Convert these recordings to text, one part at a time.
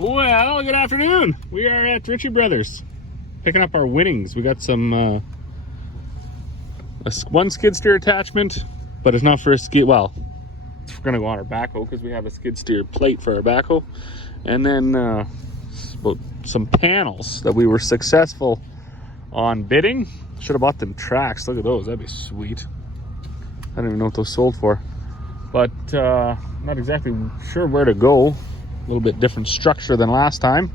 Well, good afternoon. We are at Ritchie Brothers, picking up our winnings. We got some one skid steer attachment, but it's not for a skid. Well, it's going to go on our backhoe because we have a skid steer plate for our backhoe, and then some panels that we were successful on bidding. Should have bought them tracks. Look at those. That'd be sweet. I don't even know what those sold for, but not exactly sure where to go. A little bit different structure than last time.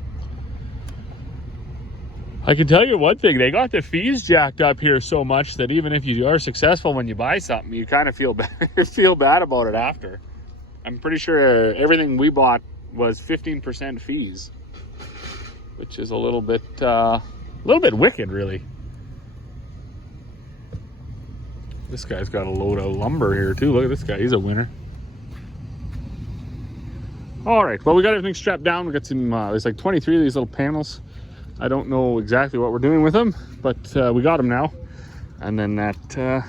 I can tell you one thing, they got the fees jacked up here so much that even if you are successful when you buy something, you kind of feel bad about it after. I'm pretty sure everything we bought was 15% fees, which is a little bit wicked, really. This guy's got a load of lumber here too. Look at this guy, he's a winner. All right, well, we got everything strapped down. We got some, there's like 23 of these little panels. I don't know exactly what we're doing with them, but we got them now. And then that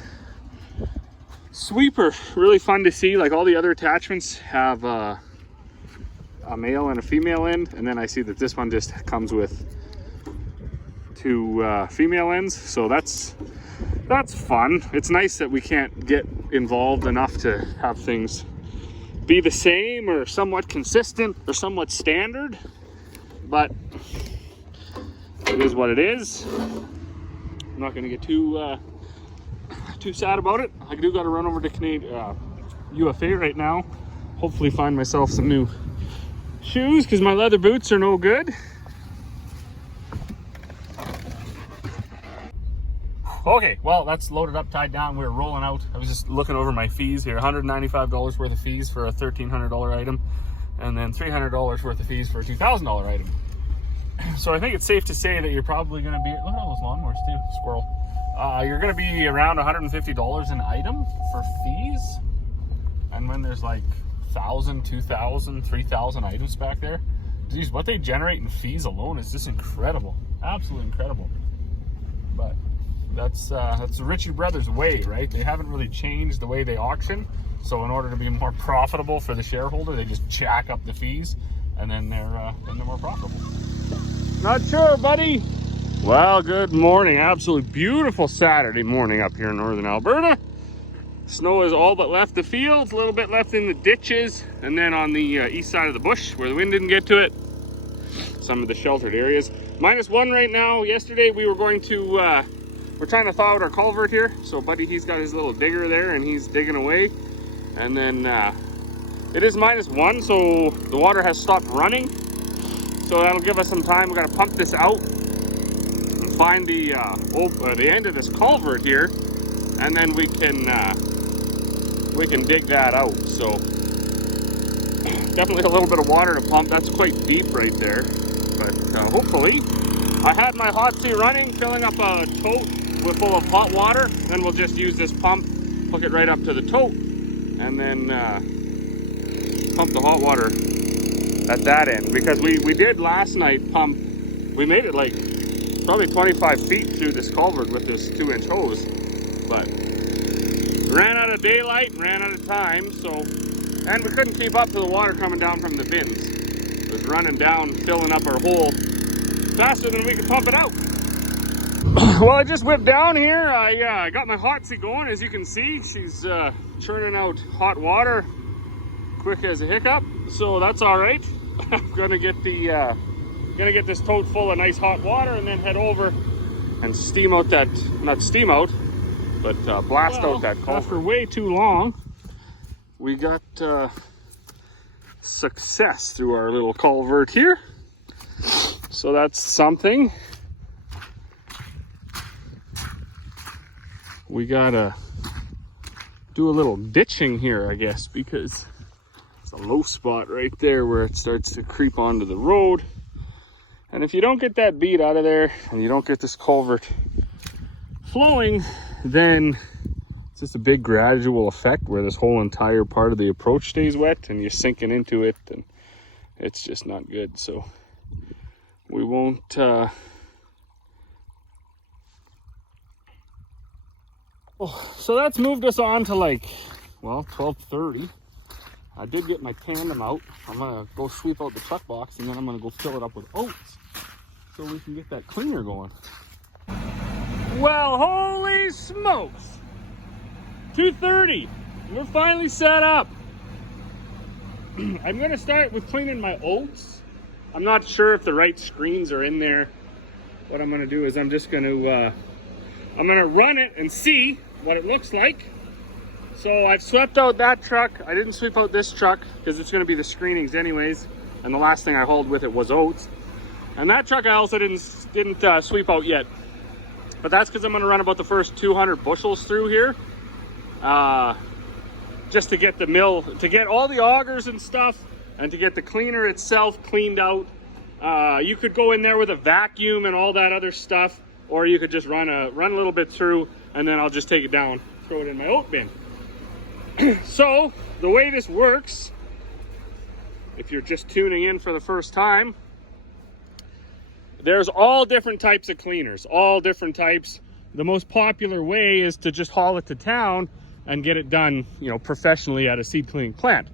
sweeper, really fun to see. Like all the other attachments have a male and a female end. And then I see that this one just comes with two female ends. So that's fun. It's nice that we can't get involved enough to have things be the same or somewhat consistent or somewhat standard, but it is what it is. I'm not going to get too sad about it. I do got to run over to Canadian UFA right now. Hopefully find myself some new shoes because my leather boots are no good. Okay, well, that's loaded up, tied down. We're rolling out. I was just looking over my fees here. $195 worth of fees for a $1,300 item, and then $300 worth of fees for a $2,000 item. So I think it's safe to say that you're probably going to be, look at all those lawnmowers too, squirrel. You're going to be around $150 an item for fees. And when there's like 1,000, 2,000, 3,000 items back there, geez, what they generate in fees alone is just incredible. Absolutely incredible. But that's the Ritchie Brothers way, right? They haven't really changed the way they auction. So in order to be more profitable for the shareholder, they just jack up the fees, and then they're more profitable. Not sure, buddy. Well, good morning. Absolutely beautiful Saturday morning up here in northern Alberta. Snow is all but left the fields, a little bit left in the ditches, and then on the east side of the bush where the wind didn't get to it, some of the sheltered areas. -1 right now. Yesterday we were going to we're trying to thaw out our culvert here. So buddy, he's got his little digger there and he's digging away. And then it is -1, so the water has stopped running. So that'll give us some time. We got to pump this out and find the end of this culvert here, and then we can dig that out. So definitely a little bit of water to pump. That's quite deep right there. But hopefully, I had my hot seat running, filling up a tote full of hot water. Then we'll just use this pump, hook it right up to the tote, and then pump the hot water at that end. Because we did last night pump, we made it like probably 25 feet through this culvert with this 2-inch hose, but ran out of daylight, ran out of time, so, and we couldn't keep up to the water coming down from the bins. It was running down, filling up our hole faster than we could pump it out. Well, I just whipped down here. I got my hot seat going. As you can see, she's churning out hot water quick as a hiccup, so that's all right. I'm gonna get this tote full of nice hot water and then head over and steam out that, not steam out, but blast out that culvert. After way too long, we got success through our little culvert here, so that's something. We gotta do a little ditching here, I guess, because it's a low spot right there where it starts to creep onto the road. And if you don't get that bead out of there and you don't get this culvert flowing, then it's just a big gradual effect where this whole entire part of the approach stays wet and you're sinking into it, and it's just not good. So we won't so that's moved us on to like, well, 12:30. I did get my tandem out. I'm gonna go sweep out the truck box and then I'm gonna go fill it up with oats so we can get that cleaner going. Well, holy smokes! 2:30. We're finally set up. I'm gonna start with cleaning my oats. I'm not sure if the right screens are in there. What I'm gonna do is I'm just gonna I'm gonna run it and see what it looks like. So I've swept out that truck. I didn't sweep out this truck because it's gonna be the screenings anyways. And the last thing I hauled with it was oats. And that truck I also didn't sweep out yet. But that's because I'm gonna run about the first 200 bushels through here. Just to get the mill, to get all the augers and stuff, and to get the cleaner itself cleaned out. You could go in there with a vacuum and all that other stuff, or you could just run a little bit through, and then I'll just take it down, throw it in my oat bin. So the way this works, if you're just tuning in for the first time, there's all different types of cleaners, all different types. The most popular way is to just haul it to town and get it done, you know, professionally at a seed cleaning plant.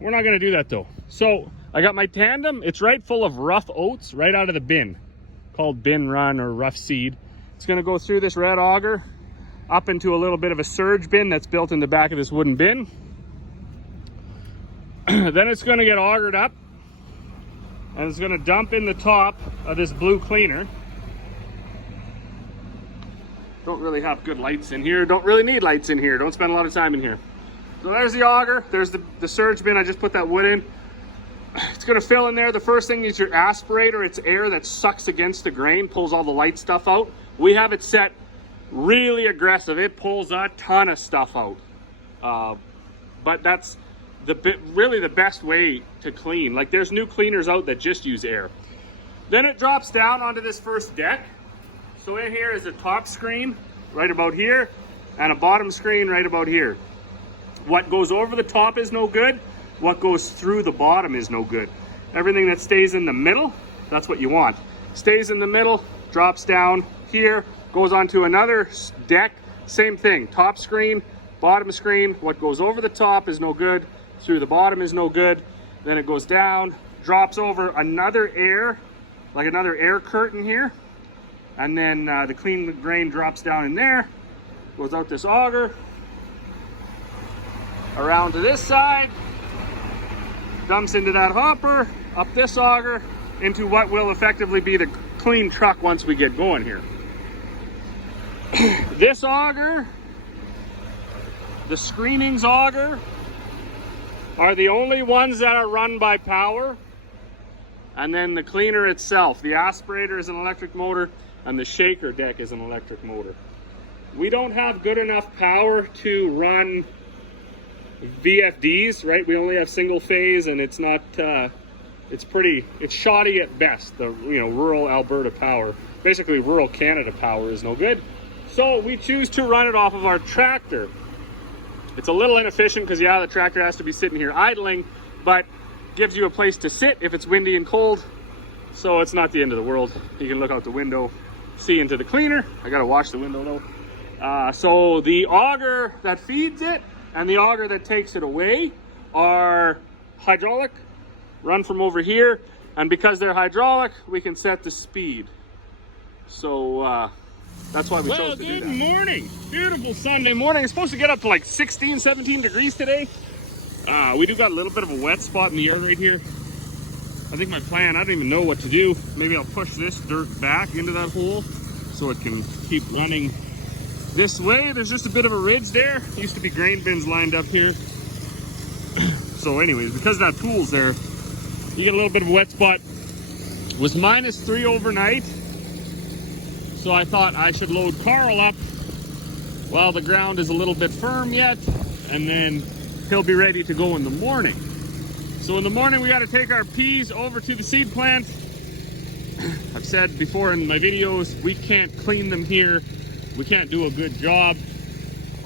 We're not gonna do that though. So I got my tandem. It's right full of rough oats right out of the bin, called bin run or rough seed. It's gonna go through this red auger up into a little bit of a surge bin that's built in the back of this wooden bin. Then it's gonna get augered up and it's gonna dump in the top of this blue cleaner. Don't really have good lights in here. Don't really need lights in here. Don't spend a lot of time in here. So there's the auger. There's the surge bin. I just put that wood in. It's gonna fill in there. The first thing is your aspirator. It's air that sucks against the grain, pulls all the light stuff out. We have it set really aggressive. It pulls a ton of stuff out. But that's really the best way to clean. Like there's new cleaners out that just use air. Then it drops down onto this first deck. So in here is a top screen right about here and a bottom screen right about here. What goes over the top is no good. What goes through the bottom is no good. Everything that stays in the middle, that's what you want. Stays in the middle, drops down here, goes onto another deck, same thing. Top screen, bottom screen. What goes over the top is no good. Through the bottom is no good. Then it goes down, drops over another air, like another air curtain here. And then the clean grain drops down in there, goes out this auger, around to this side, dumps into that hopper, up this auger, into what will effectively be the clean truck once we get going here. This auger, the screenings auger, are the only ones that are run by power. And then the cleaner itself, the aspirator is an electric motor, and the shaker deck is an electric motor. We don't have good enough power to run VFDs, right? We only have single phase, and it's not, it's shoddy at best, the rural Alberta power. Basically rural Canada power is no good. So we choose to run it off of our tractor. It's a little inefficient because yeah, the tractor has to be sitting here idling, but gives you a place to sit if it's windy and cold. So it's not the end of the world. You can look out the window, see into the cleaner. I gotta wash the window though. So the auger that feeds it and the auger that takes it away are hydraulic, run from over here. And because they're hydraulic, we can set the speed. So that's why we chose to do that. Good morning. Beautiful Sunday morning. It's supposed to get up to like 16, 17 degrees today. We do got a little bit of a wet spot in the yard right here. I think my plan, I don't even know what to do. Maybe I'll push this dirt back into that hole so it can keep running this way. There's just a bit of a ridge there. Used to be grain bins lined up here. So anyways, because that pool's there, you get a little bit of a wet spot. It was -3 overnight. So I thought I should load Carl up while the ground is a little bit firm yet, and then he'll be ready to go in the morning. So in the morning we got to take our peas over to the seed plant. I've said before in my videos, we can't clean them here. We can't do a good job.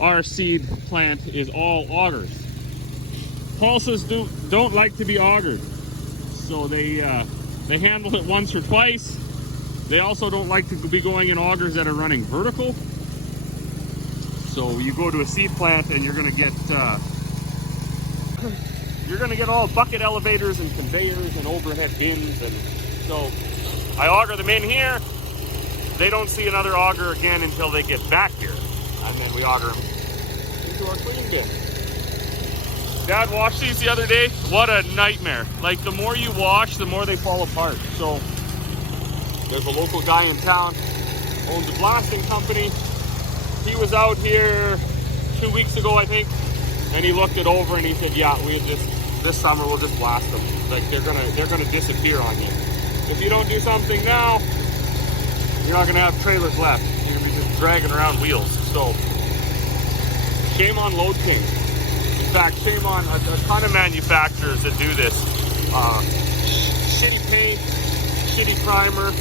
Our seed plant is all augers. Pulses don't like to be augered. So they handle it once or twice. They also don't like to be going in augers that are running vertical. So you go to a seed plant and you're gonna get you're gonna get all bucket elevators and conveyors and overhead bins. And so I auger them in here. They don't see another auger again until they get back here. And then we auger them into our clean bin. Dad washed these the other day. What a nightmare. Like, the more you wash, the more they fall apart. So there's a local guy in town, owns a blasting company. He was out here 2 weeks ago, I think, and he looked it over and he said, yeah, this summer we'll just blast them. Like, they're gonna disappear on you. If you don't do something now, you're not gonna have trailers left. You're gonna be just dragging around wheels. So shame on Load King. In fact, shame on a ton of manufacturers that do this. Shitty paint, shitty primer,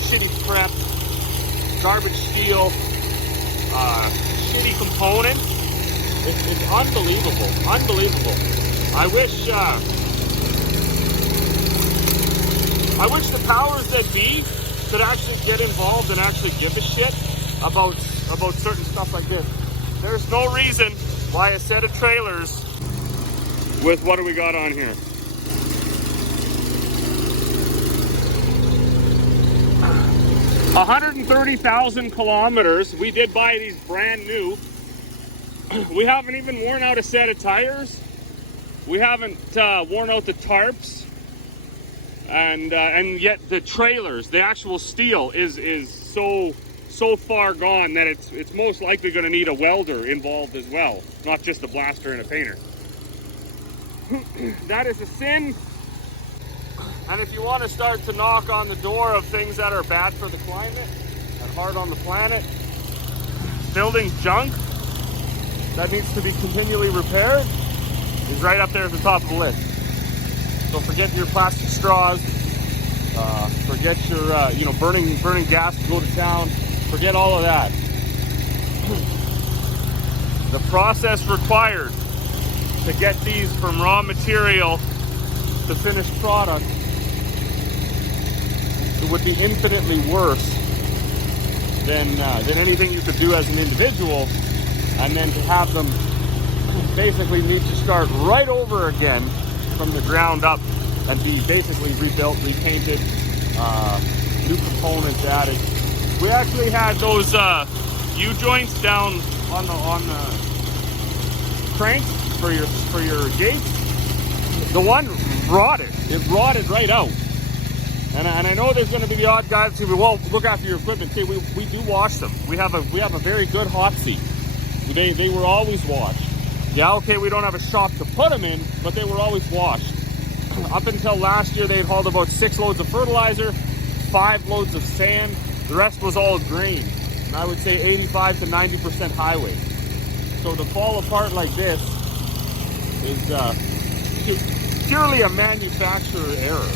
shitty prep, garbage steel, shitty components. It's unbelievable, unbelievable. I wish the powers that be could actually get involved and actually give a shit about certain stuff like this. There's no reason why a set of trailers with, what do we got on here? $130,000 kilometers. We did buy these brand new. We haven't even worn out a set of tires. We haven't worn out the tarps, and yet the trailers, the actual steel is so far gone that it's most likely going to need a welder involved as well, not just a blaster and a painter. That is a sin. And if you want to start to knock on the door of things that are bad for the climate and hard on the planet, building junk that needs to be continually repaired is right up there at the top of the list. So forget your plastic straws, forget your burning gas to go to town, forget all of that. The process required to get these from raw material to finished product, it would be infinitely worse than anything you could do as an individual. And then to have them basically need to start right over again from the ground up and be basically rebuilt, repainted, new components added. We actually had those U-joints down on the cranks for your gates. The one rotted. It rotted right out. And I know there's going to be the odd guys who will look after your equipment. See, we do wash them. We have a very good hot seat. They were always washed. Yeah, okay, we don't have a shop to put them in, but they were always washed. Up until last year, they'd hauled about 6 loads of fertilizer, 5 loads of sand. The rest was all grain. And I would say 85 to 90% highway. So to fall apart like this is purely a manufacturer error.